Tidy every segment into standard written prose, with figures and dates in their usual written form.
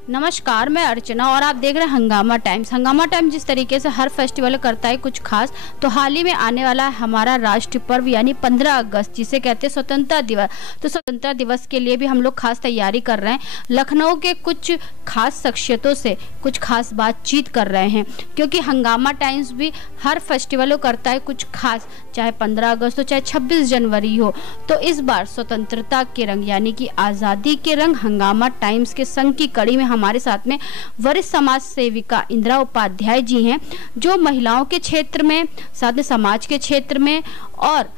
नमस्कार, मैं अर्चना और आप देख रहे हैं हंगामा टाइम्स। हंगामा टाइम्स जिस तरीके से हर फेस्टिवल करता है कुछ खास, तो हाल ही में आने वाला है हमारा राष्ट्रीय पर्व यानी 15 अगस्त, जिसे कहते हैं स्वतंत्रता दिवस। तो स्वतंत्रता दिवस के लिए भी हम लोग खास तैयारी कर रहे हैं। लखनऊ के कुछ खास शख्सियतों से कुछ खास बातचीत कर रहे हैं, क्योंकि हंगामा टाइम्स भी हर फेस्टिवल करता है कुछ खास, चाहे 15 अगस्त हो चाहे 26 जनवरी हो। तो इस बार स्वतंत्रता के रंग यानी कि आज़ादी के रंग हंगामा टाइम्स के संग की कड़ी में हमारे साथ में वरिष्ठ समाज सेविका इंदिरा उपाध्याय जी हैं, जो महिलाओं के क्षेत्र में, साथ में समाज के क्षेत्र में और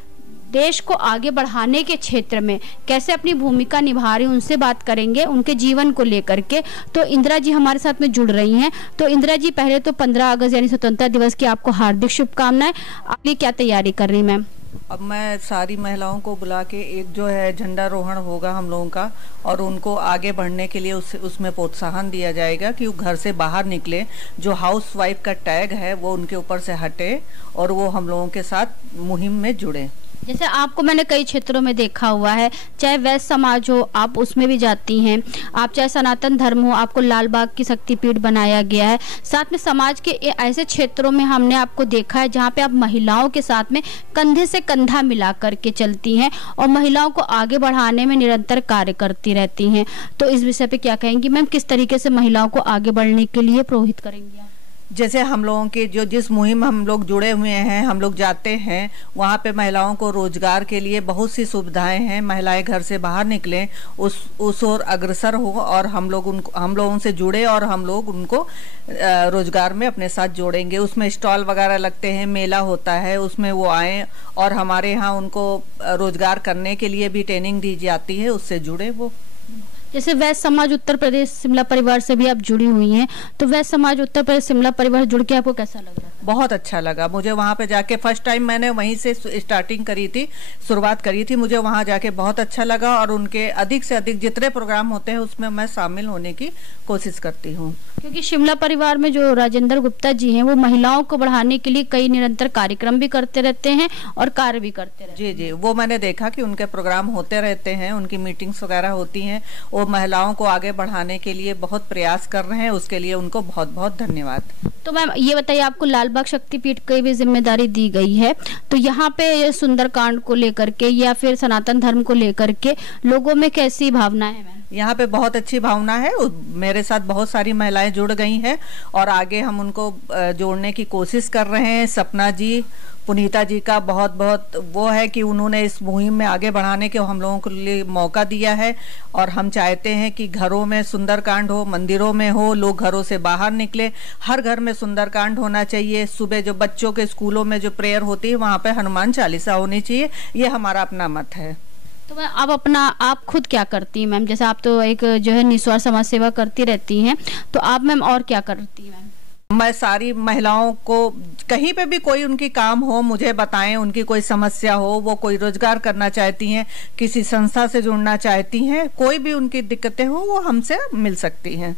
देश को आगे बढ़ाने के क्षेत्र में कैसे अपनी भूमिका निभा रही, उनसे बात करेंगे उनके जीवन को लेकर के। तो इंदिरा जी हमारे साथ में जुड़ रही हैं। तो इंदिरा जी, पहले तो 15 अगस्त यानी स्वतंत्रता दिवस की आपको हार्दिक शुभकामनाएं। आपकी क्या तैयारी कर रही मैम? अब मैं सारी महिलाओं को बुला के एक जो है झंडारोहण होगा हम लोगों का, और उनको आगे बढ़ने के लिए उसमें प्रोत्साहन दिया जाएगा कि वो घर से बाहर निकले, जो हाउस वाइफ का टैग है वो उनके ऊपर से हटे और वो हम लोगों के साथ मुहिम में जुड़े। जैसे आपको मैंने कई क्षेत्रों में देखा हुआ है, चाहे वैश्य समाज हो आप उसमें भी जाती हैं, आप चाहे सनातन धर्म हो आपको लाल बाग की शक्तिपीठ बनाया गया है। साथ में समाज के ऐसे क्षेत्रों में हमने आपको देखा है जहाँ पे आप महिलाओं के साथ में कंधे से कंधा मिला करके चलती हैं और महिलाओं को आगे बढ़ाने में निरंतर कार्य करती रहती हैं। तो इस विषय पे क्या कहेंगी मैम, किस तरीके से महिलाओं को आगे बढ़ने के लिए प्रोहित करेंगी आप? जैसे हम लोगों के जिस मुहिम हम लोग जुड़े हुए हैं, हम लोग जाते हैं वहाँ पे महिलाओं को रोजगार के लिए बहुत सी सुविधाएं हैं। महिलाएं घर से बाहर निकलें, उस ओर अग्रसर हो और हम लोगों से जुड़े और हम लोग उनको रोजगार में अपने साथ जोड़ेंगे। उसमें स्टॉल वगैरह लगते हैं, मेला होता है, उसमें वो आए और हमारे यहाँ उनको रोजगार करने के लिए भी ट्रेनिंग दी जाती है, उससे जुड़े वो। जैसे वैश्य समाज उत्तर प्रदेश शिमला परिवार से भी आप जुड़ी हुई हैं, तो वैश्य समाज उत्तर प्रदेश शिमला परिवार जुड़ के आपको कैसा लग रहा है? बहुत अच्छा लगा मुझे वहाँ पे जाके। फर्स्ट टाइम मैंने वहीं से स्टार्टिंग करी थी, शुरुआत करी थी। मुझे वहाँ जाके बहुत अच्छा लगा और उनके अधिक से अधिक जितने प्रोग्राम होते हैं उसमें मैं शामिल होने की कोशिश करती हूँ। क्योंकि शिमला परिवार में जो राजेंद्र गुप्ता जी हैं वो महिलाओं को बढ़ाने के लिए कई निरंतर कार्यक्रम भी करते रहते हैं और कार्य भी करते रहते हैं। जी, वो मैंने देखा कि उनके प्रोग्राम होते रहते हैं, उनकी मीटिंग्स वगैरह होती हैं। वो महिलाओं को आगे बढ़ाने के लिए बहुत प्रयास कर रहे हैं, उसके लिए उनको बहुत बहुत धन्यवाद। तो मैम ये बताइए, आपको लालबाग शक्तिपीठ की भी जिम्मेदारी दी गई है, तो यहाँ पे सुंदरकांड को लेकर के या फिर सनातन धर्म को लेकर के लोगों में कैसी भावना है मैम? यहाँ पे बहुत अच्छी भावना है। मेरे साथ बहुत सारी महिलाएं जुड़ गई हैं और आगे हम उनको जोड़ने की कोशिश कर रहे हैं। सपना जी, पुनीता जी का बहुत बहुत वो है कि उन्होंने इस मुहिम में आगे बढ़ाने के हम लोगों के लिए मौका दिया है। और हम चाहते हैं कि घरों में सुंदरकांड हो, मंदिरों में हो, लोग घरों से बाहर निकले, हर घर में सुंदरकांड होना चाहिए। सुबह जो बच्चों के स्कूलों में जो प्रेयर होती है वहाँ पे हनुमान चालीसा होनी चाहिए। ये हमारा अपना मत है। तो मैं आप खुद क्या करती हैं मैम? जैसे आप तो एक जो है निस्वार्थ समाज सेवा करती रहती हैं, तो आप मैम और क्या करती हैं मैम? मैं सारी महिलाओं को कहीं पे भी कोई उनकी काम हो मुझे बताएं, उनकी कोई समस्या हो, वो कोई रोजगार करना चाहती हैं, किसी संस्था से जुड़ना चाहती हैं, कोई भी उनकी दिक्कतें हो वो हमसे मिल सकती हैं।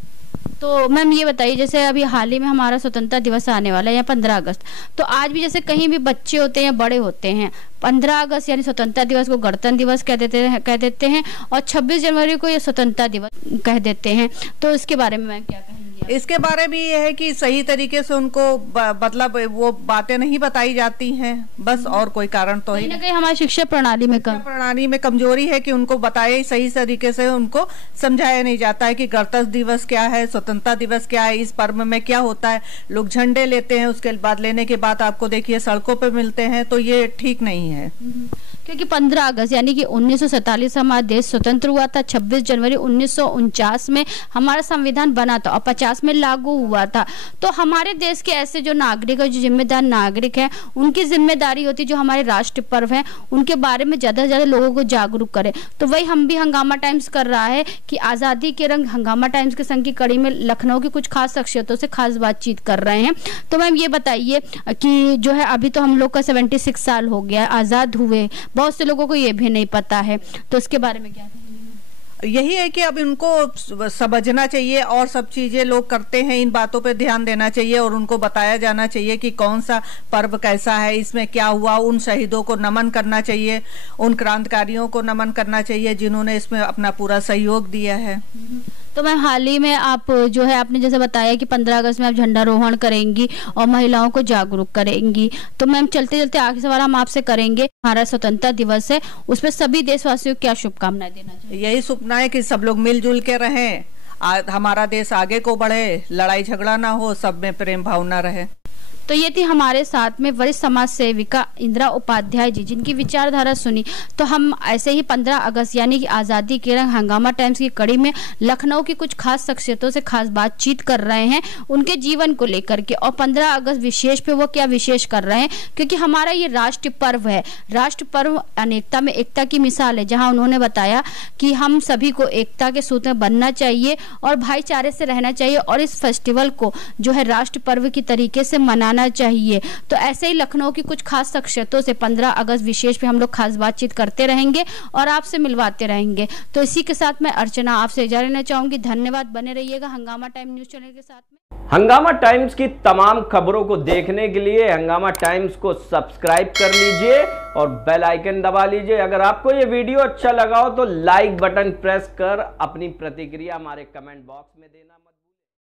तो मैम ये बताइए, जैसे अभी हाल ही में हमारा स्वतंत्रता दिवस आने वाला है या 15 अगस्त, तो आज भी जैसे कहीं भी बच्चे होते हैं या बड़े होते हैं, 15 अगस्त यानी स्वतंत्रता दिवस को गणतंत्र दिवस कह देते हैं और 26 जनवरी को ये स्वतंत्रता दिवस कह देते हैं। तो इसके बारे में मैं क्या कहेंगे? इसके बारे में ये है कि सही तरीके से उनको मतलब वो बातें नहीं बताई जाती हैं बस, और कोई कारण तो ही नहीं। हमारी शिक्षा प्रणाली में कमजोरी है कि उनको बताए सही तरीके से, उनको समझाया नहीं जाता है कि गणतंत्र दिवस क्या है, स्वतंत्रता दिवस क्या है, इस पर्व में क्या होता है। लोग झंडे लेते हैं, उसके बाद लेने के बाद आपको देखिए सड़कों पे मिलते हैं, तो ये ठीक नहीं है। क्योंकि 15 अगस्त यानी कि 1947 हमारा देश स्वतंत्र हुआ था, 26 जनवरी 1949 में हमारा संविधान बना था और 50 में लागू हुआ था। तो हमारे देश के ऐसे जो नागरिक है, जो जिम्मेदार नागरिक हैं, उनकी जिम्मेदारी होती है जो हमारे राष्ट्रीय पर्व हैं उनके बारे में ज़्यादा से ज़्यादा लोगों को जागरूक करें। तो वही हम भी हंगामा टाइम्स कर रहा है कि आज़ादी के रंग हंगामा टाइम्स के संग की कड़ी में लखनऊ की कुछ खास शख्सियतों से खास बातचीत कर रहे हैं। तो मैम ये बताइए कि जो है अभी तो हम लोग का 76 साल हो गया आज़ाद हुए, बहुत से लोगों को ये भी नहीं पता है, तो इसके बारे में क्या? यही है कि अब इनको समझना चाहिए और सब चीजें लोग करते हैं, इन बातों पे ध्यान देना चाहिए और उनको बताया जाना चाहिए कि कौन सा पर्व कैसा है, इसमें क्या हुआ। उन शहीदों को नमन करना चाहिए, उन क्रांतिकारियों को नमन करना चाहिए जिन्होंने इसमें अपना पूरा सहयोग दिया है। तो मैम हाल ही में आप जो है आपने जैसे बताया कि 15 अगस्त में आप झंडारोहण करेंगी और महिलाओं को जागरूक करेंगी, तो मैम चलते चलते आखिरी सवाल हम आपसे करेंगे, हमारा स्वतंत्रता दिवस है, उसमें सभी देशवासियों को क्या शुभकामनाएं देना चाहिए? यही सपना है कि सब लोग मिलजुल के रहें, हमारा देश आगे को बढ़े, लड़ाई झगड़ा ना हो, सब में प्रेम भावना रहे। तो ये थी हमारे साथ में वरिष्ठ समाज सेविका इंदिरा उपाध्याय जी, जिनकी विचारधारा सुनी। तो हम ऐसे ही 15 अगस्त यानी कि आज़ादी के रंग हंगामा टाइम्स की कड़ी में लखनऊ की कुछ खास शख्सियतों से खास बातचीत कर रहे हैं उनके जीवन को लेकर के, और 15 अगस्त विशेष पे वो क्या विशेष कर रहे हैं, क्योंकि हमारा ये राष्ट्रीय पर्व है। राष्ट्र पर्व अनेकता में एकता की मिसाल है, जहाँ उन्होंने बताया कि हम सभी को एकता के सूत्र में बनना चाहिए और भाईचारे से रहना चाहिए, और इस फेस्टिवल को जो है राष्ट्र पर्व की तरीके से मनाना चाहिए। तो ऐसे ही लखनऊ की कुछ खास शख्सियतों से 15 अगस्त विशेष पे हम लोग खास बातचीत करते रहेंगे और आपसे मिलवाते रहेंगे। तो इसी के साथ मैं अर्चना आपसे इजाजत लेना चाहूंगी। धन्यवाद, बने रहिएगा हंगामा टाइम न्यूज चैनल के साथ में। हंगामा टाइम्स की तमाम खबरों को देखने के लिए हंगामा टाइम्स को सब्सक्राइब कर लीजिए और बेल आइकन दबा लीजिए। अगर आपको ये वीडियो अच्छा लगा हो तो लाइक बटन प्रेस कर अपनी प्रतिक्रिया हमारे कमेंट बॉक्स में देना मत